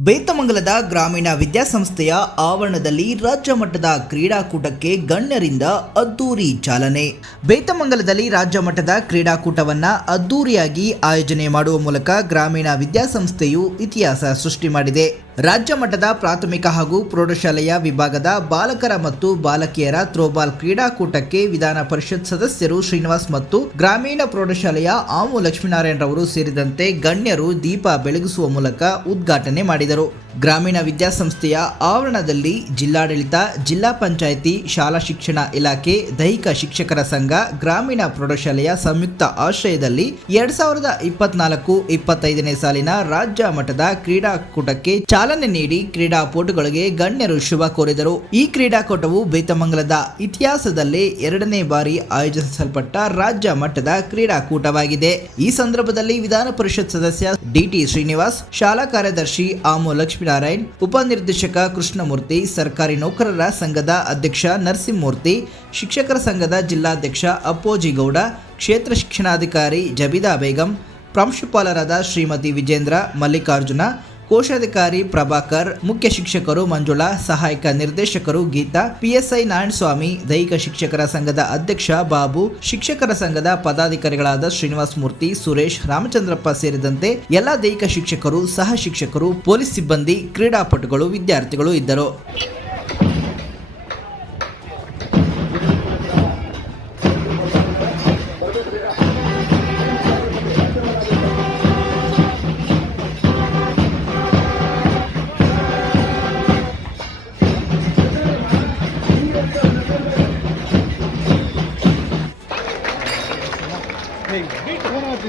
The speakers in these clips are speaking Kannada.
ಬೇತಮಂಗಲದ ಗ್ರಾಮೀಣ ವಿದ್ಯಾಸಂಸ್ಥೆಯ ಆವರಣದಲ್ಲಿ ರಾಜ್ಯ ಮಟ್ಟದ ಕ್ರೀಡಾಕೂಟಕ್ಕೆ ಗಣ್ಯರಿಂದ ಅದ್ದೂರಿ ಚಾಲನೆ. ಬೇತಮಂಗಲದಲ್ಲಿ ರಾಜ್ಯ ಮಟ್ಟದ ಕ್ರೀಡಾಕೂಟವನ್ನ ಅದ್ದೂರಿಯಾಗಿ ಆಯೋಜನೆ ಮಾಡುವ ಮೂಲಕ ಗ್ರಾಮೀಣ ವಿದ್ಯಾಸಂಸ್ಥೆಯು ಇತಿಹಾಸ ಸೃಷ್ಟಿ ಮಾಡಿದೆ. ರಾಜ್ಯ ಮಟ್ಟದ ಪ್ರಾಥಮಿಕ ಹಾಗೂ ಪ್ರೌಢಶಾಲೆಯ ವಿಭಾಗದ ಬಾಲಕರ ಮತ್ತು ಬಾಲಕಿಯರ ಥ್ರೋಬಾಲ್ ಕ್ರೀಡಾಕೂಟಕ್ಕೆ ವಿಧಾನ ಪರಿಷತ್ ಸದಸ್ಯರು ಶ್ರೀನಿವಾಸ್ ಮತ್ತು ಗ್ರಾಮೀಣ ಪ್ರೌಢಶಾಲೆಯ ಆಮು ಲಕ್ಷ್ಮೀನಾರಾಯಣರವರು ಸೇರಿದಂತೆ ಗಣ್ಯರು ದೀಪ ಬೆಳಗಿಸುವ ಮೂಲಕ ಉದ್ಘಾಟನೆ ಮಾಡಿದರು. ಗ್ರಾಮೀಣ ವಿದ್ಯಾಸಂಸ್ಥೆಯ ಆವರಣದಲ್ಲಿ ಜಿಲ್ಲಾಡಳಿತ, ಜಿಲ್ಲಾ ಪಂಚಾಯಿತಿ, ಶಾಲಾ ಶಿಕ್ಷಣ ಇಲಾಖೆ, ದೈಹಿಕ ಶಿಕ್ಷಕರ ಸಂಘ, ಗ್ರಾಮೀಣ ಪ್ರೌಢಶಾಲೆಯ ಸಂಯುಕ್ತ ಆಶ್ರಯದಲ್ಲಿ ಎರಡ್ ಸಾವಿರದ ಇಪ್ಪತ್ನಾಲ್ಕು ಇಪ್ಪತ್ತೈದನೇ ಸಾಲಿನ ರಾಜ್ಯ ಮಟ್ಟದ ಕ್ರೀಡಾಕೂಟಕ್ಕೆ ಚಾಲನೆ ನೀಡಿ ಕ್ರೀಡಾಪಟುಗಳಿಗೆ ಗಣ್ಯರು ಶುಭ ಕೋರಿದರು. ಈ ಕ್ರೀಡಾಕೂಟವು ಬೇತಮಂಗಲದ ಇತಿಹಾಸದಲ್ಲಿ ಎರಡನೇ ಬಾರಿ ಆಯೋಜಿಸಲ್ಪಟ್ಟ ರಾಜ್ಯ ಮಟ್ಟದ ಕ್ರೀಡಾಕೂಟವಾಗಿದೆ. ಈ ಸಂದರ್ಭದಲ್ಲಿ ವಿಧಾನ ಪರಿಷತ್ ಸದಸ್ಯ ಡಿಟಿ ಶ್ರೀನಿವಾಸ್, ಶಾಲಾ ಕಾರ್ಯದರ್ಶಿ ಆಮು ಲಕ್ಷ್ಮೀನಾರಾಯಣ್ ಉಪನಿರ್ದೇಶಕ ಕೃಷ್ಣಮೂರ್ತಿ, ಸರ್ಕಾರಿ ನೌಕರರ ಸಂಘದ ಅಧ್ಯಕ್ಷ ನರಸಿಂಹಮೂರ್ತಿ, ಶಿಕ್ಷಕರ ಸಂಘದ ಜಿಲ್ಲಾಧ್ಯಕ್ಷ ಅಪ್ಪೋಜಿಗೌಡ, ಕ್ಷೇತ್ರ ಶಿಕ್ಷಣಾಧಿಕಾರಿ ಜಬೀದಾ ಬೇಗಂ, ಪ್ರಾಂಶುಪಾಲರಾದ ಶ್ರೀಮತಿ ವಿಜೇಂದ್ರ ಮಲ್ಲಿಕಾರ್ಜುನ ಕೋಶಾಧಿಕಾರಿ ಪ್ರಭಾಕರ್, ಮುಖ್ಯ ಶಿಕ್ಷಕರು ಮಂಜುಳಾ, ಸಹಾಯಕ ನಿರ್ದೇಶಕರು ಗೀತಾ, ಪಿಎಸ್ಐ ನಾರಾಯಣಸ್ವಾಮಿ, ದೈಹಿಕ ಶಿಕ್ಷಕರ ಸಂಘದ ಅಧ್ಯಕ್ಷ ಬಾಬು, ಶಿಕ್ಷಕರ ಸಂಘದ ಪದಾಧಿಕಾರಿಗಳಾದ ಶ್ರೀನಿವಾಸ ಮೂರ್ತಿ, ಸುರೇಶ್, ರಾಮಚಂದ್ರಪ್ಪ ಸೇರಿದಂತೆ ಎಲ್ಲಾ ದೈಹಿಕ ಶಿಕ್ಷಕರು, ಸಹ ಶಿಕ್ಷಕರು, ಪೊಲೀಸ್ ಸಿಬ್ಬಂದಿ, ಕ್ರೀಡಾಪಟುಗಳು, ವಿದ್ಯಾರ್ಥಿಗಳು ಇದ್ದರು.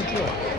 Thank you.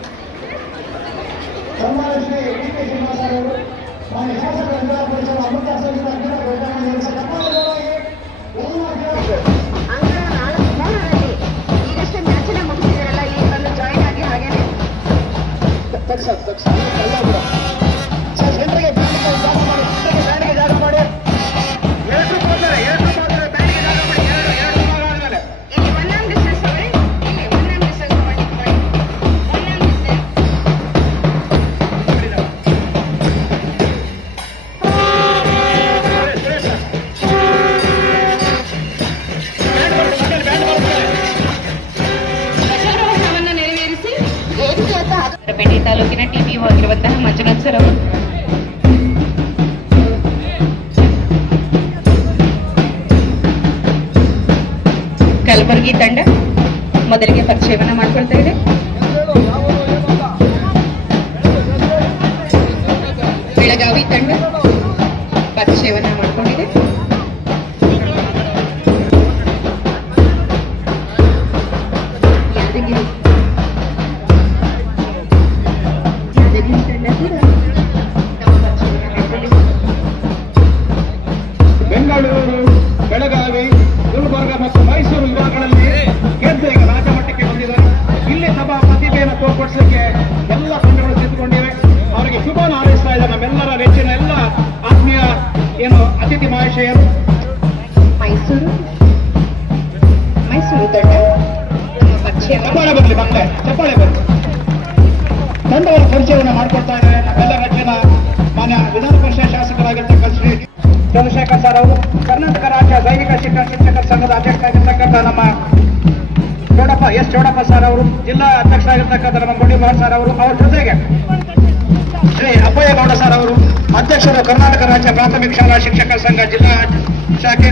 lleven al balcón. ಪರಿಚಯವನ್ನ ಚಪ್ಪಾಳೆ ಬರಲಿ ಮಕ್ಕಳೇ, ಚಪ್ಪಾಳೆ ಬರಲಿ. ತಂಡವರ ಪರಿಚಯವನ್ನು ಮಾಡಿಕೊಡ್ತಾ ಇದ್ದಾರೆ. ನಮ್ಮೆಲ್ಲ ನೆಚ್ಚಿನ ಮಾನ್ಯ ವಿಧಾನ ಪರಿಷತ್ ಶಾಸಕರಾಗಿರ್ತಕ್ಕಂಥ ಶ್ರೀ ಚಂದ್ರಶೇಖರ್ ಸರ್ ಅವರು, ಕರ್ನಾಟಕ ರಾಜ್ಯ ದೈಹಿಕ ಶಿಕ್ಷಣ ಶಿಕ್ಷಕರ ಸಂಘದ ಅಧ್ಯಕ್ಷರಾಗಿರ್ತಕ್ಕಂಥ ನಮ್ಮ ಚೌಡಪ್ಪ, ಎಸ್ ಚೌಡಪ್ಪ ಸರ್ ಅವರು, ಜಿಲ್ಲಾ ಅಧ್ಯಕ್ಷರಾಗಿರ್ತಕ್ಕಂಥ ನಮ್ಮ ಗುಂಡಿಮೋಹನ್ ಸರ್ ಅವರು, ಅವ್ರ ಜೊತೆಗೆ ಶ್ರೀ ಅಪ್ಪಯ್ಯ ಗೌಡ ಸರ್ ಅವರು, ಅಧ್ಯಕ್ಷರು ಕರ್ನಾಟಕ ರಾಜ್ಯ ಪ್ರಾಥಮಿಕ ಶಾಲಾ ಶಿಕ್ಷಕರ ಸಂಘ ಜಿಲ್ಲಾ ಶಾಖೆ.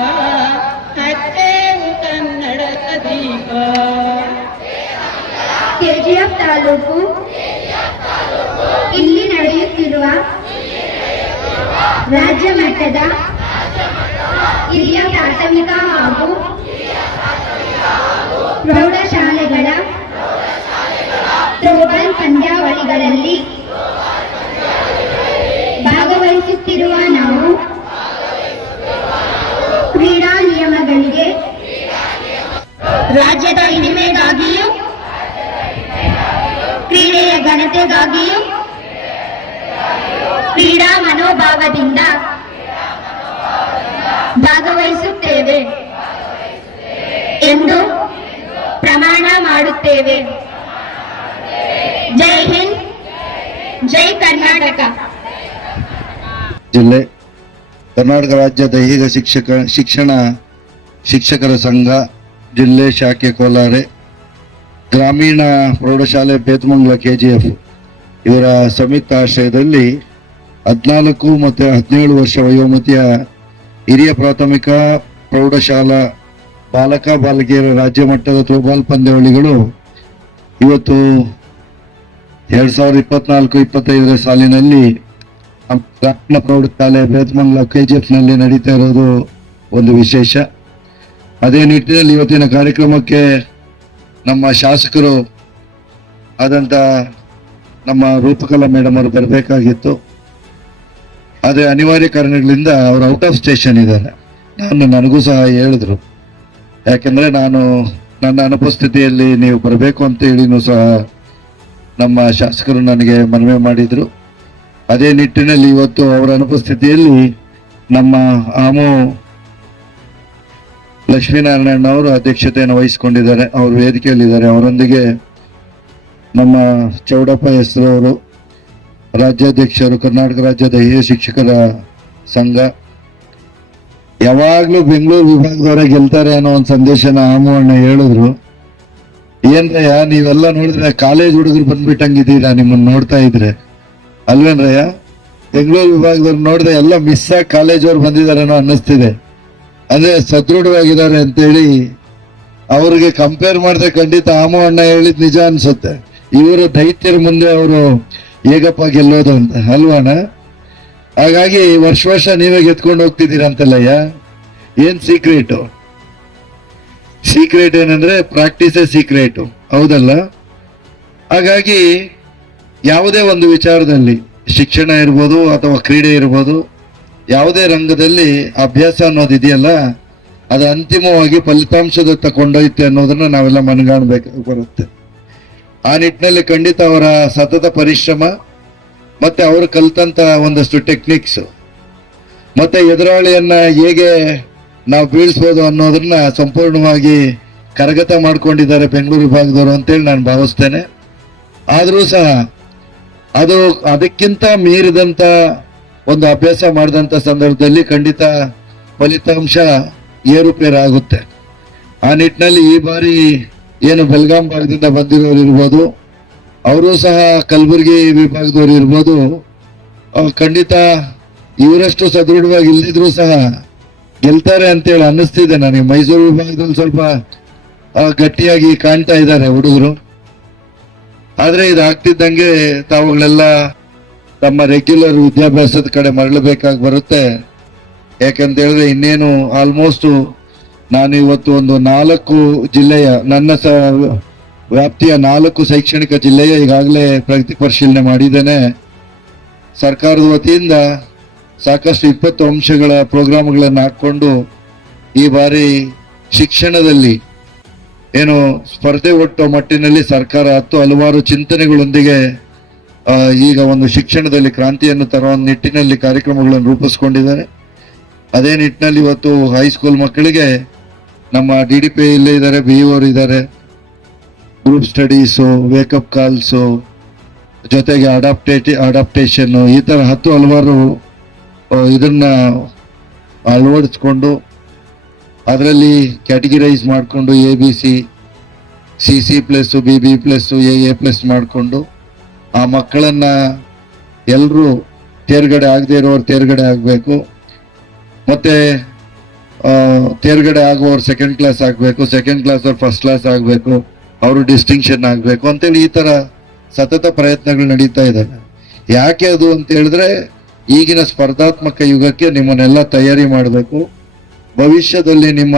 ತಾಲೂಕು ಇಲ್ಲಿ ನಡೆಯುತ್ತಿರುವ ರಾಜ್ಯ ಮಟ್ಟದ ಹಿರಿಯ ಪ್ರಾಥಮಿಕ ಹಾಗೂ ಪ್ರೌಢಶಾಲೆಗಳ ಥ್ರೋಬಾಲ್ ಪಂದ್ಯಾವಳಿಗಳಲ್ಲಿ ಭಾಗವಹಿಸುತ್ತಿರುವ ನಾವು ಕ್ರೀಡಾ ನಿಯಮಗಳಿಗೆ ರಾಜ್ಯದ ಹಿರಿಮೆಗಾಗಿಯೂ ಕ್ರೀಡೆಯ ಘನತೆಗಾಗಿಯೂ ಕ್ರೀಡಾ ಮನೋಭಾವದಿಂದ ಭಾಗವಹಿಸುತ್ತೇವೆ ಎಂದು ಪ್ರಮಾಣ ಮಾಡುತ್ತೇವೆ. ಜೈ ಹಿಂದ್, ಜೈ ಕರ್ನಾಟಕ. ಜಿಲ್ಲೆ ಕರ್ನಾಟಕ ರಾಜ್ಯ ದೈಹಿಕ ಶಿಕ್ಷಕ, ಶಿಕ್ಷಣ ಶಿಕ್ಷಕರ ಸಂಘ, ಜಿಲ್ಲೆ ಶಾಖೆ ಕೋಲಾರೆ. ಗ್ರಾಮೀಣ ಪ್ರೌಢಶಾಲೆ ಬೇತಮಂಗಲ ಕೆ ಜಿ ಎಫ್ ಇವರ ಸಂಯುಕ್ತ ಆಶ್ರಯದಲ್ಲಿ ಹದಿನಾಲ್ಕು ಮತ್ತು ಹದಿನೇಳು ವರ್ಷ ವಯೋಮತಿಯ ಹಿರಿಯ ಪ್ರಾಥಮಿಕ ಪ್ರೌಢಶಾಲಾ ಬಾಲಕ ಬಾಲಕಿಯರ ರಾಜ್ಯ ಮಟ್ಟದ ಥ್ರೋಬಾಲ್ ಪಂದ್ಯಾವಳಿಗಳು ಇವತ್ತು ಎರಡು ಸಾವಿರದ ಇಪ್ಪತ್ನಾಲ್ಕು, ಇಪ್ಪತ್ತೈದರ ಸಾಲಿನಲ್ಲಿ ಗ್ರಾಮೀಣ ಪ್ರೌಢಶಾಲೆ ಬೇತಮಂಗಲ ಕೆ ಜಿ ಎಫ್ನಲ್ಲಿ ನಡೀತಾ ಇರೋದು ಒಂದು ವಿಶೇಷ. ಅದೇ ನಿಟ್ಟಿನಲ್ಲಿ ಇವತ್ತಿನ ಕಾರ್ಯಕ್ರಮಕ್ಕೆ ನಮ್ಮ ಶಾಸಕರು ಆದಂಥ ನಮ್ಮ ರೂಪಕಲಾ ಮೇಡಮ್ ಅವರು ಬರಬೇಕಾಗಿತ್ತು. ಆದರೆ ಅನಿವಾರ್ಯ ಕಾರಣಗಳಿಂದ ಅವರು ಔಟ್ ಆಫ್ ಸ್ಟೇಷನ್ ಇದ್ದಾರೆ. ನಾನು ನನಗೂ ಸಹ ಹೇಳಿದ್ರು. ಯಾಕೆಂದರೆ ನಾನು ನನ್ನ ಅನುಪಸ್ಥಿತಿಯಲ್ಲಿ ನೀವು ಬರಬೇಕು ಅಂತ ಸಹ ನಮ್ಮ ಶಾಸಕರು ನನಗೆ ಮನವಿ ಮಾಡಿದ್ರು. ಅದೇ ನಿಟ್ಟಿನಲ್ಲಿ ಇವತ್ತು ಅವರ ಅನುಪಸ್ಥಿತಿಯಲ್ಲಿ ನಮ್ಮ ಆಮು ಲಕ್ಷ್ಮೀನಾರಾಯಣ ಅವರು ಅಧ್ಯಕ್ಷತೆಯನ್ನು ವಹಿಸಿಕೊಂಡಿದ್ದಾರೆ. ಅವರು ವೇದಿಕೆಯಲ್ಲಿದ್ದಾರೆ. ಅವರೊಂದಿಗೆ ನಮ್ಮ ಚೌಡಪ್ಪ ಹೆಸರು ಅವರು ರಾಜ್ಯಾಧ್ಯಕ್ಷರು, ಕರ್ನಾಟಕ ರಾಜ್ಯದ ಹಿರಿಯ ಶಿಕ್ಷಕರ ಸಂಘ. ಯಾವಾಗಲೂ ಬೆಂಗಳೂರು ವಿಭಾಗದವರೇ ಗೆಲ್ತಾರೆ ಅನ್ನೋ ಒಂದು ಸಂದೇಶನ ಆಮು ಅಣ್ಣ ಹೇಳಿದ್ರು. ಏನ್ರಯ್ಯ, ನೀವೆಲ್ಲ ನೋಡಿದ್ರೆ ಕಾಲೇಜ್ ಹುಡುಗರು ಬಂದ್ಬಿಟ್ಟಂಗಿದ್ದೀರಾ ನಿಮ್ಮನ್ನು ನೋಡ್ತಾ ಇದ್ರೆ? ಅಲ್ವೇನ್ರಯ್ಯ, ಬೆಂಗಳೂರು ವಿಭಾಗದವ್ರು ನೋಡಿದ್ರೆ ಎಲ್ಲ ಮಿಸ್ ಆಗಿ ಕಾಲೇಜ್ ಅವ್ರು ಅನ್ನೋ ಅನ್ನಿಸ್ತಿದೆ. ಅಂದ್ರೆ ಸದೃಢವಾಗಿದ್ದಾರೆ ಅಂತೇಳಿ ಅವ್ರಿಗೆ ಕಂಪೇರ್ ಮಾಡಿದ್ರೆ ಖಂಡಿತ ಆಮು ಅಣ್ಣ ಹೇಳಿದ್ ನಿಜ ಅನ್ಸುತ್ತೆ. ಇವರು ದೈತ್ಯರ ಮುಂದೆ ಅವರು ಹೇಗಪ್ಪ ಗೆಲ್ಲೋದು ಅಂತ ಅಲ್ವಾಣ ಹಾಗಾಗಿ ವರ್ಷ ವರ್ಷ ನೀವೇ ಗೆದ್ಕೊಂಡು ಹೋಗ್ತಿದ್ದೀರಂತಲ್ಲಯ್ಯ, ಏನ್ ಸೀಕ್ರೆಟ್ ಸೀಕ್ರೆಟ್ ಏನಂದ್ರೆ ಪ್ರಾಕ್ಟೀಸೇ ಸೀಕ್ರೆಟ್ ಹೌದಲ್ಲ? ಹಾಗಾಗಿ ಯಾವುದೇ ಒಂದು ವಿಚಾರದಲ್ಲಿ ಶಿಕ್ಷಣ ಇರ್ಬೋದು ಅಥವಾ ಕ್ರೀಡೆ ಇರ್ಬೋದು ಯಾವುದೇ ರಂಗದಲ್ಲಿ ಅಭ್ಯಾಸ ಅನ್ನೋದು ಇದೆಯಲ್ಲ, ಅದು ಅಂತಿಮವಾಗಿ ಫಲಿತಾಂಶದ ಕೊಂಡೊಯ್ತೆ ಅನ್ನೋದನ್ನ ನಾವೆಲ್ಲ ಮನಗಾಣಬೇಕು, ಬರುತ್ತೆ. ಆ ನಿಟ್ಟಿನಲ್ಲಿ ಖಂಡಿತ ಅವರ ಸತತ ಪರಿಶ್ರಮ, ಮತ್ತೆ ಅವರು ಕಲ್ತಂತ ಒಂದಷ್ಟು ಟೆಕ್ನಿಕ್ಸ್ ಮತ್ತೆ ಎದುರಾಳಿಯನ್ನ ಹೇಗೆ ನಾವು ಬೀಳಿಸ್ಬೋದು ಅನ್ನೋದನ್ನ ಸಂಪೂರ್ಣವಾಗಿ ಕರಗತ ಮಾಡ್ಕೊಂಡಿದ್ದಾರೆ ಬೆಂಗಳೂರು ವಿಭಾಗದವರು ಅಂತೇಳಿ ನಾನು ಭಾವಿಸ್ತೇನೆ. ಆದರೂ ಸಹ ಅದು ಅದಕ್ಕಿಂತ ಮೀರಿದಂತ ಒಂದು ಅಭ್ಯಾಸ ಮಾಡಿದಂತ ಸಂದರ್ಭದಲ್ಲಿ ಖಂಡಿತ ಫಲಿತಾಂಶ ಏರುಪೇರಾಗುತ್ತೆ. ಆ ನಿಟ್ಟಿನಲ್ಲಿ ಈ ಬಾರಿ ಏನು ಬೆಲ್ಗಾಂ ಭಾಗದಿಂದ ಬಂದಿರೋರು ಇರ್ಬೋದು, ಅವರು ಸಹ ಕಲಬುರಗಿ ವಿಭಾಗದವರು ಇರ್ಬೋದು ಖಂಡಿತ ಇವರಷ್ಟು ಸದೃಢವಾಗಿ ಇಲ್ದಿದ್ರು ಸಹ ಗೆಲ್ತಾರೆ ಅಂತೇಳಿ ಅನ್ನಿಸ್ತಿದೆ ನನಗೆ. ಮೈಸೂರು ವಿಭಾಗದಲ್ಲಿ ಸ್ವಲ್ಪ ಗಟ್ಟಿಯಾಗಿ ಕಾಣ್ತಾ ಇದ್ದಾರೆ ಹುಡುಗರು. ಆದ್ರೆ ಇದಾಗ್ತಿದ್ದಂಗೆ ತಾವುಗಳೆಲ್ಲ ತಮ್ಮ ರೆಗ್ಯುಲರ್ ವಿದ್ಯಾಭ್ಯಾಸದ ಕಡೆ ಮರಳಬೇಕಾಗಿ ಬರುತ್ತೆ. ಯಾಕಂತ ಹೇಳಿದ್ರೆ ಇನ್ನೇನು ಆಲ್ಮೋಸ್ಟ್ ನಾನು ಇವತ್ತು ಒಂದು ನಾಲ್ಕು ಜಿಲ್ಲೆಯ, ನನ್ನ ಸ ವ್ಯಾಪ್ತಿಯ ನಾಲ್ಕು ಶೈಕ್ಷಣಿಕ ಜಿಲ್ಲೆಯ ಈಗಾಗಲೇ ಪ್ರಗತಿ ಪರಿಶೀಲನೆ ಮಾಡಿದ್ದೇನೆ. ಸರ್ಕಾರದ ವತಿಯಿಂದ ಸಾಕಷ್ಟು ಇಪ್ಪತ್ತು ಅಂಶಗಳ ಪ್ರೋಗ್ರಾಮ್ಗಳನ್ನು ಹಾಕ್ಕೊಂಡು ಈ ಬಾರಿ ಶಿಕ್ಷಣದಲ್ಲಿ ಏನು ಸ್ಪರ್ಧೆ ಒಟ್ಟೋ ಮಟ್ಟಿನಲ್ಲಿ ಸರ್ಕಾರ ಹತ್ತು ಹಲವಾರು ಚಿಂತನೆಗಳೊಂದಿಗೆ ಈಗ ಒಂದು ಶಿಕ್ಷಣದಲ್ಲಿ ಕ್ರಾಂತಿಯನ್ನು ತರುವ ನಿಟ್ಟಿನಲ್ಲಿ ಕಾರ್ಯಕ್ರಮಗಳನ್ನು ರೂಪಿಸ್ಕೊಂಡಿದ್ದಾರೆ. ಅದೇ ನಿಟ್ಟಿನಲ್ಲಿ ಇವತ್ತು ಹೈಸ್ಕೂಲ್ ಮಕ್ಕಳಿಗೆ ನಮ್ಮ ಡಿ ಡಿ ಪಿ ಇಲ್ಲೇ ಇದ್ದಾರೆ ಬಿ ಅವರು ಇದ್ದಾರೆ. ಗ್ರೂಪ್ ಸ್ಟಡೀಸು ವೇಕಪ್ ಕಾಲ್ಸು ಜೊತೆಗೆ ಅಡಾಪ್ಟೇಟಿ ಅಡಾಪ್ಟೇಷನ್ನು ಈ ಥರ ಹತ್ತು ಹಲವಾರು ಇದನ್ನು ಅಳವಡಿಸ್ಕೊಂಡು, ಅದರಲ್ಲಿ ಕ್ಯಾಟಗಿರೈಸ್ ಮಾಡಿಕೊಂಡು A B C C C plus B B plus A A plus ಮಾಡಿಕೊಂಡು ಆ ಮಕ್ಕಳನ್ನ ಎಲ್ಲರೂ ತೇರ್ಗಡೆ ಆಗದೆ ಇರೋರು ತೇರ್ಗಡೆ ಆಗಬೇಕು. ಮತ್ತೆ ತೇರ್ಗಡೆ ಆಗುವವ್ರು ಸೆಕೆಂಡ್ ಕ್ಲಾಸ್ ಆಗಬೇಕು ಸೆಕೆಂಡ್ ಕ್ಲಾಸ್ ಅವ್ರು ಫಸ್ಟ್ ಕ್ಲಾಸ್ ಆಗಬೇಕು, ಅವರು ಡಿಸ್ಟಿಂಕ್ಷನ್ ಆಗಬೇಕು ಅಂತೇಳಿ ಈ ಥರ ಸತತ ಪ್ರಯತ್ನಗಳು ನಡೀತಾ ಇದ್ದಾವೆ. ಯಾಕೆ ಅದು ಅಂತ ಹೇಳಿದ್ರೆ, ಈಗಿನ ಸ್ಪರ್ಧಾತ್ಮಕ ಯುಗಕ್ಕೆ ನಿಮ್ಮನ್ನೆಲ್ಲ ತಯಾರಿ ಮಾಡಬೇಕು. ಭವಿಷ್ಯದಲ್ಲಿ ನಿಮ್ಮ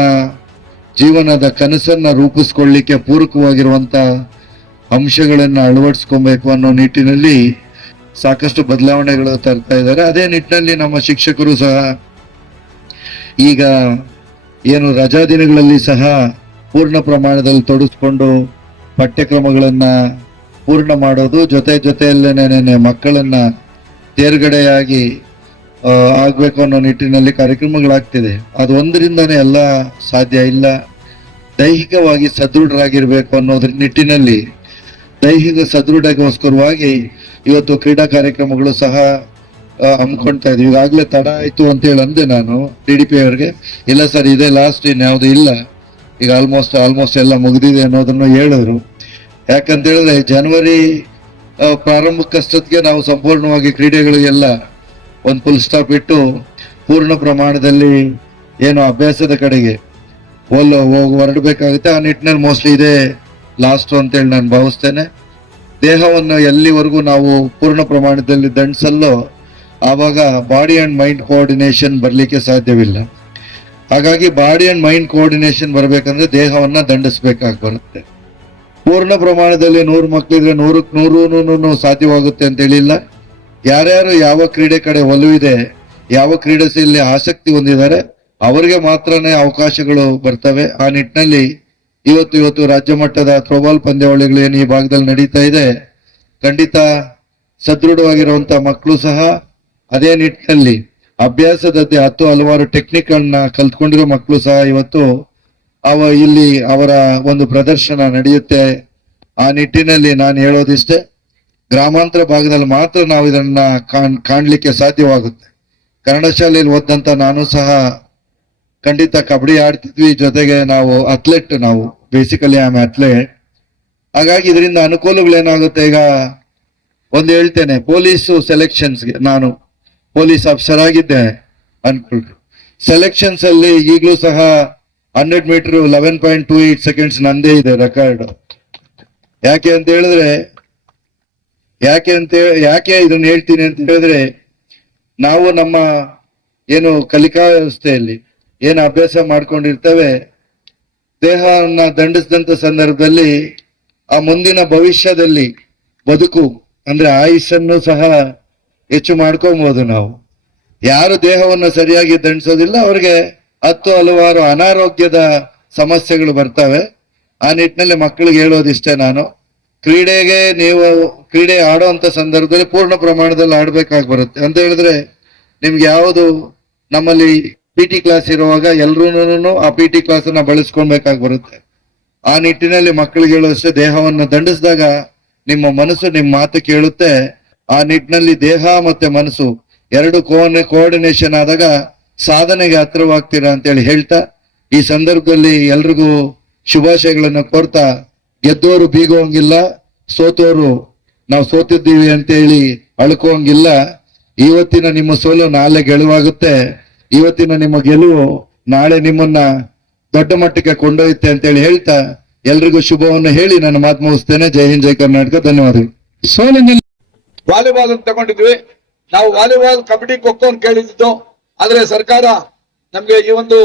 ಜೀವನದ ಕನಸನ್ನು ರೂಪಿಸ್ಕೊಳ್ಳಿಕ್ಕೆ ಪೂರಕವಾಗಿರುವಂತ ಅಂಶಗಳನ್ನ ಅಳವಡಿಸ್ಕೊಬೇಕು ಅನ್ನೋ ನಿಟ್ಟಿನಲ್ಲಿ ಸಾಕಷ್ಟು ಬದಲಾವಣೆಗಳು ತರ್ತಾ ಇದ್ದಾರೆ. ಅದೇ ನಿಟ್ಟಿನಲ್ಲಿ ನಮ್ಮ ಶಿಕ್ಷಕರು ಸಹ ಈಗ ಏನು ರಜಾ ದಿನಗಳಲ್ಲಿ ಸಹ ಪೂರ್ಣ ಪ್ರಮಾಣದಲ್ಲಿ ತೊಡಸ್ಕೊಂಡು ಪಠ್ಯಕ್ರಮಗಳನ್ನ ಪೂರ್ಣ ಮಾಡೋದು, ಜೊತೆ ಜೊತೆಯಲ್ಲೇನೆ ಮಕ್ಕಳನ್ನ ತೇರ್ಗಡೆಯಾಗಿ ಆಗಬೇಕು ಅನ್ನೋ ನಿಟ್ಟಿನಲ್ಲಿ ಕಾರ್ಯಕ್ರಮಗಳಾಗ್ತಿದೆ. ಅದು ಒಂದರಿಂದನೇ ಎಲ್ಲ ಸಾಧ್ಯ ಇಲ್ಲ. ದೈಹಿಕವಾಗಿ ಸದೃಢರಾಗಿರ್ಬೇಕು ಅನ್ನೋದ್ರ ನಿಟ್ಟಿನಲ್ಲಿ ದೈಹಿಕ ಸದೃಢಗೋಸ್ಕರವಾಗಿ ಇವತ್ತು ಕ್ರೀಡಾ ಕಾರ್ಯಕ್ರಮಗಳು ಸಹ ಹಮ್ಮಿಕೊಳ್ತಾ ಇದೀವಿ. ಈಗಾಗಲೇ ತಡ ಆಯ್ತು ಅಂತ ಹೇಳಿ ಅಂದೆ ನಾನು ಟಿ ಡಿ ಪಿ ಅವ್ರಿಗೆ. ಇಲ್ಲ ಸರ್, ಇದೇ ಲಾಸ್ಟ್ ಇನ್ಯಾವುದು ಇಲ್ಲ. ಈಗ ಆಲ್ಮೋಸ್ಟ್ ಆಲ್ಮೋಸ್ಟ್ ಎಲ್ಲ ಮುಗಿದಿದೆ ಅನ್ನೋದನ್ನು ಹೇಳಿದ್ರು. ಯಾಕಂತ ಹೇಳಿದ್ರೆ ಜನವರಿ ಪ್ರಾರಂಭ ಪ್ರಾರಂಭಕ್ಕಷ್ಟೊತ್ತಿಗೆ ನಾವು ಸಂಪೂರ್ಣವಾಗಿ ಕ್ರೀಡೆಗಳಿಗೆಲ್ಲ ಒಂದು ಫುಲ್ ಸ್ಟಾಪ್ ಇಟ್ಟು ಪೂರ್ಣ ಪ್ರಮಾಣದಲ್ಲಿ ಏನು ಅಭ್ಯಾಸದ ಕಡೆಗೆ ಹೋಲ್ ಹೋಗಿ ಹೊರಡಬೇಕಾಗುತ್ತೆ. ಆ ನಿಟ್ಟಿನಲ್ಲಿ ಮೋಸ್ಟ್ಲಿ ಇದೇ ಲಾಸ್ಟ್ ಅಂತೇಳಿ ನಾನು ಭಾವಿಸ್ತೇನೆ. ದೇಹವನ್ನು ಎಲ್ಲಿವರೆಗೂ ನಾವು ಪೂರ್ಣ ಪ್ರಮಾಣದಲ್ಲಿ ದಂಡಿಸಲ್ಲೋ ಆವಾಗ ಬಾಡಿ ಆ್ಯಂಡ್ ಮೈಂಡ್ ಕೋಆರ್ಡಿನೇಷನ್ ಬರಲಿಕ್ಕೆ ಸಾಧ್ಯವಿಲ್ಲ. ಹಾಗಾಗಿ ಬಾಡಿ ಆ್ಯಂಡ್ ಮೈಂಡ್ ಕೋಆರ್ಡಿನೇಷನ್ ಬರಬೇಕಂದ್ರೆ ದೇಹವನ್ನು ದಂಡಿಸಬೇಕಾಗಿ ಬರುತ್ತೆ ಪೂರ್ಣ ಪ್ರಮಾಣದಲ್ಲಿ ನೂರು ಮಕ್ಕಳಿದ್ರೆ ನೂರಕ್ಕೆ ನೂರೂನು ಸಾಧ್ಯವಾಗುತ್ತೆ ಅಂತ ಹೇಳಿಲ್ಲ. ಯಾರ್ಯಾರು ಯಾವ ಕ್ರೀಡೆ ಕಡೆ ಒಲವಿದೆ, ಯಾವ ಕ್ರೀಡೆಯಲ್ಲಿ ಆಸಕ್ತಿ ಹೊಂದಿದ್ದಾರೆ, ಅವರಿಗೆ ಮಾತ್ರನೇ ಅವಕಾಶಗಳು ಬರ್ತವೆ. ಆ ನಿಟ್ಟಿನಲ್ಲಿ ಇವತ್ತು ಇವತ್ತು ರಾಜ್ಯ ಮಟ್ಟದ ಥ್ರೋಬಾಲ್ ಪಂದ್ಯಾವಳಿಗಳು ಏನು ಈ ಭಾಗದಲ್ಲಿ ನಡೀತಾ ಇದೆ, ಖಂಡಿತ ಸದೃಢವಾಗಿರುವಂತಹ ಮಕ್ಕಳು ಸಹ ಅದೇ ನಿಟ್ಟಿನಲ್ಲಿ ಅಭ್ಯಾಸದಂತೆ ಹತ್ತು ಹಲವಾರು ಟೆಕ್ನಿಕ್ಗಳನ್ನ ಕಲ್ತ್ಕೊಂಡಿರೋ ಮಕ್ಕಳು ಸಹ ಇವತ್ತು ಅವ ಇಲ್ಲಿ ಅವರ ಒಂದು ಪ್ರದರ್ಶನ ನಡೆಯುತ್ತೆ. ಆ ನಿಟ್ಟಿನಲ್ಲಿ ನಾನು ಹೇಳೋದಿಷ್ಟೇ, ಗ್ರಾಮಾಂತರ ಭಾಗದಲ್ಲಿ ಮಾತ್ರ ನಾವು ಇದನ್ನ ಕಾಣ್, ಕಾಣ್ಲಿಕ್ಕೆ ಸಾಧ್ಯವಾಗುತ್ತೆ. ಕನ್ನಡ ಶಾಲೆಯಲ್ಲಿ ಓದಂತ ನಾನು ಸಹ ಖಂಡಿತ ಕಬಡ್ಡಿ ಆಡ್ತಿದ್ವಿ ಜೊತೆಗೆ ನಾವು ಅಥ್ಲೆಟ್ ನಾವು ಬೇಸಿಕಲಿ ಆಮ್ ಅಥ್ಲೆಟ್ ಹಾಗಾಗಿ ಇದರಿಂದ ಅನುಕೂಲಗಳೇನಾಗುತ್ತೆ ಈಗ ಒಂದು ಹೇಳ್ತೇನೆ ಪೊಲೀಸು ಸೆಲೆಕ್ಷನ್ಸ್ಗೆ ನಾನು ಪೊಲೀಸ್ ಆಫೀಸರ್ ಆಗಿದ್ದೆ ಅನ್ಕೊಳ್ರಿ. ಸೆಲೆಕ್ಷನ್ಸ್ ಅಲ್ಲಿ ಈಗಲೂ ಸಹ hundred metre eleven point two eight seconds ನಂದೇ ಇದೆ ರೆಕಾರ್ಡ್ ಯಾಕೆ ಅಂತ ಹೇಳಿದ್ರೆ, ಯಾಕೆ ಅಂತ ಯಾಕೆ ಇದನ್ನ ಹೇಳ್ತೀನಿ ಅಂತ ಹೇಳಿದ್ರೆ, ನಾವು ನಮ್ಮ ಏನು ಕಲಿಕಾ ವ್ಯವಸ್ಥೆಯಲ್ಲಿ ಏನು ಅಭ್ಯಾಸ ಮಾಡ್ಕೊಂಡಿರ್ತೇವೆ, ದೇಹವನ್ನ ದಂಡಿಸಿದಂಥ ಸಂದರ್ಭದಲ್ಲಿ ಆ ಮುಂದಿನ ಭವಿಷ್ಯದಲ್ಲಿ ಬದುಕು ಅಂದ್ರೆ ಆಯುಷನ್ನು ಸಹ ಹೆಚ್ಚು ಮಾಡ್ಕೊಬೋದು ನಾವು. ಯಾರು ದೇಹವನ್ನು ಸರಿಯಾಗಿ ದಂಡಿಸೋದಿಲ್ಲ, ಅವ್ರಿಗೆ ಹತ್ತು ಹಲವಾರು ಅನಾರೋಗ್ಯದ ಸಮಸ್ಯೆಗಳು ಬರ್ತವೆ. ಆ ನಿಟ್ಟಿನಲ್ಲಿ ಮಕ್ಕಳಿಗೆ ಹೇಳೋದಿಷ್ಟೇ ನಾನು. ಕ್ರೀಡೆಗೆ ನೀವು, ಕ್ರೀಡೆ ಆಡುವಂತ ಸಂದರ್ಭದಲ್ಲಿ ಪೂರ್ಣ ಪ್ರಮಾಣದಲ್ಲಿ ಆಡ್ಬೇಕಾಗಿ ಬರುತ್ತೆ. ಅಂತ ಹೇಳಿದ್ರೆ, ನಿಮ್ಗೆ ಯಾವುದು ನಮ್ಮಲ್ಲಿ ಪಿ ಟಿ ಕ್ಲಾಸ್ ಇರುವಾಗ ಎಲ್ರೂನು ಆ ಪಿ ಟಿ ಕ್ಲಾಸ್ ಅನ್ನ ಬಳಸ್ಕೊಳ್ಬೇಕಾಗಿ ಬರುತ್ತೆ. ಆ ನಿಟ್ಟಿನಲ್ಲಿ ಮಕ್ಕಳಿಗೆ ಹೇಳುವಷ್ಟೇ ದೇಹವನ್ನು ದಂಡಿಸಿದಾಗ ನಿಮ್ಮ ಮನಸ್ಸು ನಿಮ್ಮ ಮಾತು ಕೇಳುತ್ತೆ. ಆ ನಿಟ್ಟಿನಲ್ಲಿ ದೇಹ ಮತ್ತೆ ಮನಸ್ಸು ಎರಡು ಕೋನೆ ಕೋಆರ್ಡಿನೇಷನ್ ಆದಾಗ ಸಾಧನೆಗೆ ಹತ್ರವಾಗ್ತೀರಾ ಅಂತೇಳಿ ಹೇಳ್ತಾ, ಈ ಸಂದರ್ಭದಲ್ಲಿ ಎಲ್ರಿಗೂ ಶುಭಾಶಯಗಳನ್ನು ಕೋರ್ತಾ, ಗೆದ್ದೋರು ಬೀಗೋಂಗಿಲ್ಲ ಸೋತೋರು ನಾವು ಸೋತಿದ್ದೀವಿ ಅಂತೇಳಿ ಅಳ್ಕೋಂಗಿಲ್ಲ ಇವತ್ತಿನ ನಿಮ್ಮ ಸೋಲು ನಾಳೆ ಗೆಲುವಾಗುತ್ತೆ. ಇವತ್ತಿನ ನಿಮ್ಮ ಗೆಲುವು ನಾಳೆ ನಿಮ್ಮನ್ನ ದೊಡ್ಡ ಮಟ್ಟಕ್ಕೆ ಕೊಂಡೊಯ್ಯುತ್ತೆ ಅಂತೇಳಿ ಹೇಳ್ತಾ ಎಲ್ರಿಗೂ ಶುಭವನ್ನು ಹೇಳಿ ನನ್ನ ಮಾತು ಮುಗಿಸ್ತೇನೆ ಜೈ ಹಿಂದ್ ಜೈ ಕರ್ನಾಟಕ. ಧನ್ಯವಾದಗಳು. ಸೋಲಿನಲ್ಲಿ ವಾಲಿಬಾಲ್ ಅಂತ ತಗೊಂಡಿದ್ವಿ. ನಾವು ವಾಲಿಬಾಲ್ ಕಬಡ್ಡಿ ಖೋಖೋ ಅಂತ ಕೇಳಿದ್ದು. ಆದ್ರೆ ಸರ್ಕಾರ ನಮ್ಗೆ ಈ ಒಂದು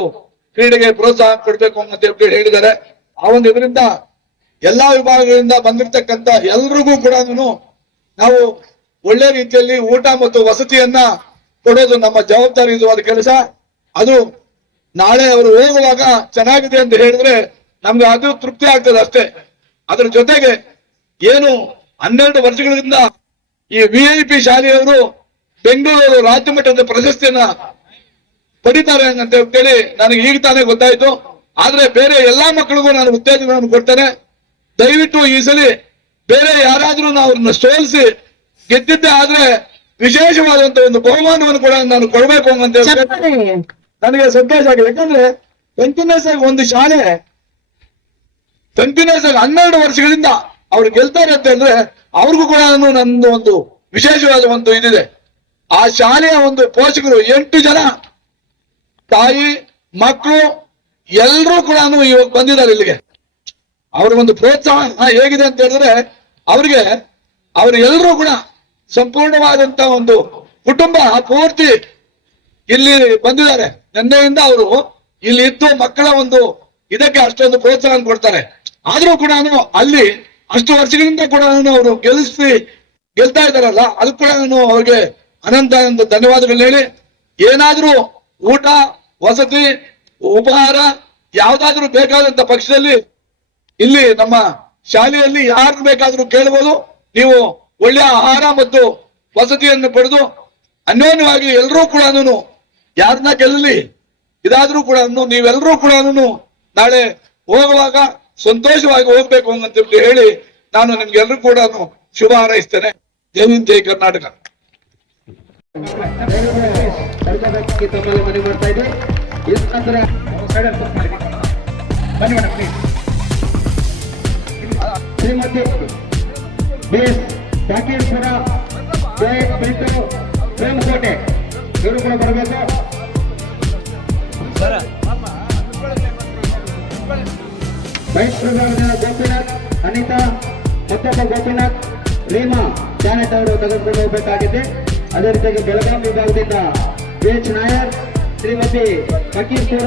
ಕ್ರೀಡೆಗೆ ಪ್ರೋತ್ಸಾಹ ಕೊಡ್ಬೇಕು ಅಂತ ಹೇಳಿ ಹೇಳಿದ್ದಾರೆ. ಆ ಒಂದು ಇದರಿಂದ ಎಲ್ಲಾ ವಿಭಾಗಗಳಿಂದ ಬಂದಿರತಕ್ಕಂತ ಎಲ್ರಿಗೂ ಕೂಡ ನಾವು ಒಳ್ಳೆ ರೀತಿಯಲ್ಲಿ ಊಟ ಮತ್ತು ವಸತಿಯನ್ನ ಕೊಡೋದು ನಮ್ಮ ಜವಾಬ್ದಾರಿಯುತವಾದ ಕೆಲಸ. ಅದು ನಾಳೆ ಅವರು ಹೋಗುವಾಗ ಚೆನ್ನಾಗಿದೆ ಅಂತ ಹೇಳಿದ್ರೆ ನಮ್ಗೆ ಅದು ತೃಪ್ತಿ ಆಗ್ತದೆ ಅಷ್ಟೇ. ಅದ್ರ ಜೊತೆಗೆ ಏನು ಹನ್ನೆರಡು ವರ್ಷಗಳಿಂದ ಈ ವಿ ಐ ಪಿ ಶಾಲೆಯವರು ಬೆಂಗಳೂರು ರಾಜ್ಯ ಮಟ್ಟದ ಪ್ರಶಸ್ತಿಯನ್ನ ಪಡಿತಾರೆ ಅಂತ ಹೇಳಿ ನನಗೆ ಈಗ ತಾನೇ ಗೊತ್ತಾಯ್ತು. ಆದ್ರೆ ಬೇರೆ ಎಲ್ಲಾ ಮಕ್ಕಳಿಗೂ ನಾನು ಉತ್ತೇಜನವನ್ನು ಕೊಡ್ತೇನೆ. ದಯವಿಟ್ಟು ಈ ಸಲ ಬೇರೆ ಯಾರಾದ್ರೂ ನಾವು ಸೋಲಿಸಿ ಗೆದ್ದಿದ್ದೆ ಆದ್ರೆ ವಿಶೇಷವಾದಂತ ಒಂದು ಬಹುಮಾನವನ್ನು ಕೂಡ ನಾನು ಕೊಡಬೇಕು ಅಂತ ಹೇಳಿ ನನಗೆ ಸಂತೋಷ ಆಗಿದೆ ಯಾಕಂದ್ರೆ ಕಂಟಿನ್ಯೂಸ್ ಆಗಿ ಒಂದು ಶಾಲೆ ಕಂಟಿನ್ಯೂಸ್ ಆಗಿ ಹನ್ನೆರಡು ವರ್ಷಗಳಿಂದ ಅವ್ರು ಗೆಲ್ತಾರೆ ಅಂತ ಹೇಳಿದ್ರೆ ಅವ್ರಿಗೂ ಕೂಡ ನಾನು ನಂದು ಒಂದು ವಿಶೇಷವಾದ ಒಂದು ಇದಿದೆ. ಆ ಶಾಲೆಯ ಒಂದು ಪೋಷಕರು ಎಂಟು ಜನ. ತಾಯಿ ಮಕ್ಕಳು ಎಲ್ಲರೂ ಕೂಡ ಇವಾಗ ಬಂದಿದ್ದಾರೆ ಇಲ್ಲಿಗೆ. ಅವ್ರಿಗೊಂದು ಒಂದು ಪ್ರೋತ್ಸಾಹ ಹೇಗಿದೆ ಅಂತ ಹೇಳಿದ್ರೆ ಅವ್ರಿಗೆ ಅವ್ರು ಎಲ್ಲರೂ ಕೂಡ ಸಂಪೂರ್ಣವಾದಂತ ಒಂದು ಕುಟುಂಬ ಪೂರ್ತಿ ಇಲ್ಲಿ ಬಂದಿದ್ದಾರೆ. ನಿನ್ನೆಯಿಂದ ಅವರು ಇಲ್ಲಿ ಇದ್ದು ಮಕ್ಕಳ ಒಂದು ಇದಕ್ಕೆ ಅಷ್ಟೊಂದು ಪ್ರೋತ್ಸಾಹ ಕೊಡ್ತಾರೆ. ಆದ್ರೂ ಕೂಡ ಅಲ್ಲಿ ಅಷ್ಟು ವರ್ಷಗಳಿಂದ ಕೂಡ ಅವರು ಗೆಲ್ಲಿಸಿ ಗೆಲ್ತಾ ಇದ್ದಾರಲ್ಲ, ಅದು ಕೂಡ ನಾನು ಅವ್ರಿಗೆ ಅನಂತ ಧನ್ಯವಾದಗಳು ಹೇಳಿ. ಏನಾದ್ರೂ ಊಟ, ವಸತಿ, ಉಪಹಾರ ಯಾವ್ದಾದ್ರೂ ಬೇಕಾದಂತ ಪಕ್ಷದಲ್ಲಿ ಇಲ್ಲಿ ನಮ್ಮ ಶಾಲೆಯಲ್ಲಿ ಯಾರು ಬೇಕಾದ್ರೂ ಕೇಳಬಹುದು ನೀವು ಒಳ್ಳೆಯ ಆಹಾರ ಮತ್ತು ವಸತಿಯನ್ನು ಪಡೆದು ಅನ್ಯೋನ್ಯವಾಗಿ ಎಲ್ಲರೂ ಕೂಡ ಯಾರನ್ನ ಗೆಲ್ಲಲಿ, ಇದಾದ್ರೂ ಕೂಡ ನೀವೆಲ್ಲರೂ ಕೂಡ ನಾಳೆ ಹೋಗುವಾಗ ಸಂತೋಷವಾಗಿ ಹೋಗ್ಬೇಕು ಅಂತ ಹೇಳಿ ನಾನು ನಿಮ್ಗೆಲ್ಲರೂ ಕೂಡ ಶುಭ ಹಾರೈಸ್ತೇನೆ. ಜೈ ಹಿಂದ್, ಜೈ ಕರ್ನಾಟಕ. ಸರ್ಕಾರಕ್ಕೆ ತೆಗೆದುಕೊಂಡು ಹೋಗಬೇಕಾಗಿದೆ ಅದೇ ರೀತಿಯಾಗಿ ಬೆಳಗಾವಿ ವಿಭಾಗದಿಂದ ಎಚ್ ನಾಯರ್, ಶ್ರೀಮತಿ ಫಕೀರ್ಪುರ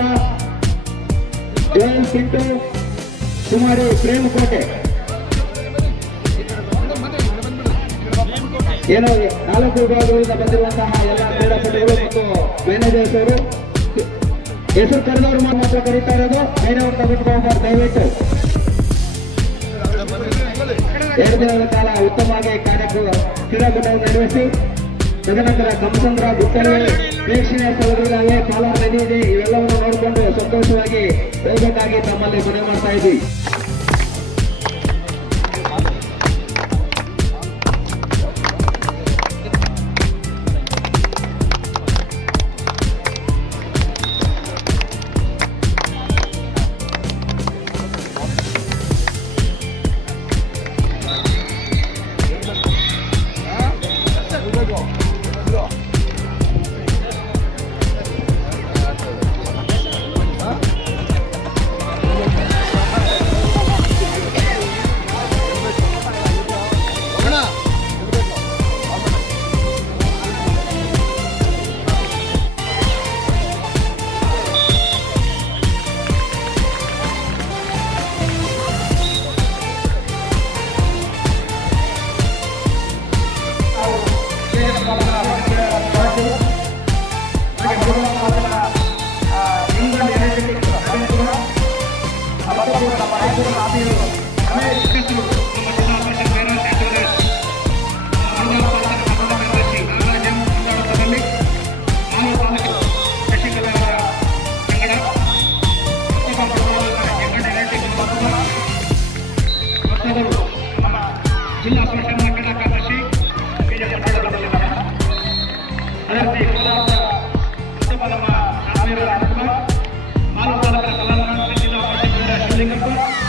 ಪಿಂಟು ಕುಮಾರಿ ಪ್ರೇಮಕೋಟೆ. ಏನೋ ನಾಲ್ಕು ವಿಭಾಗಗಳಿಂದ ಬಂದಿರುವಂತಹ ಎಲ್ಲ ಕ್ರೀಡಾಪಟುಗಳು ಮತ್ತು ಮ್ಯಾನೇಜರ್ಸ್ ಅವರು. ಹೆಸರು ಕರೆದವರು ಮಾತ್ರ ಕರೀತಾ ಇರೋದು. ಐನವರು ತೆಗೆದುಕೊಂಡು ದಯವಿಟ್ಟು. ಎರಡು ದಿನಗಳ ಕಾಲ ಉತ್ತಮವಾಗಿ ಕಾರ್ಯಕ್ರಮ ಕ್ರೀಡಾಕೂಟವನ್ನು ನಿರ್ವಹಿಸಿ, ತದನಂತರ ಕಮಸಂದ್ರ ಗುತ್ತಲೆ ಪ್ರೇಕ್ಷಣೀಯ ಸ್ಥಳಗಳಿದ್ದಾವೆ ಪಾಲಾರ್ ನದಿ ಇದೆ ಇವೆಲ್ಲವನ್ನು ನೋಡಿಕೊಂಡು ಸಂತೋಷವಾಗಿ ಹೋಗಬೇಕಾಗಿ ತಮ್ಮಲ್ಲಿ ಮನವಿ ಮಾಡ್ತಾ ಇದ್ವಿ ಪರಿಷತ್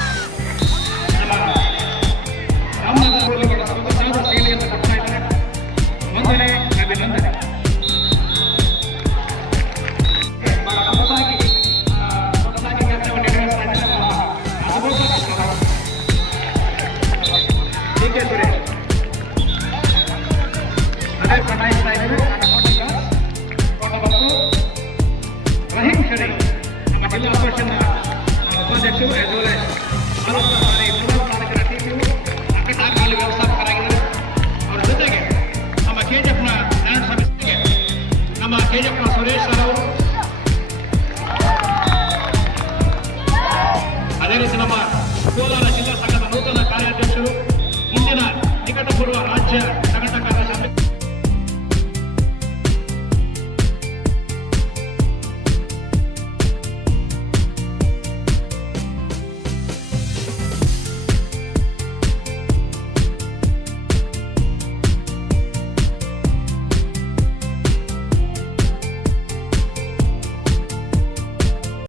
ಕೋಲಾರ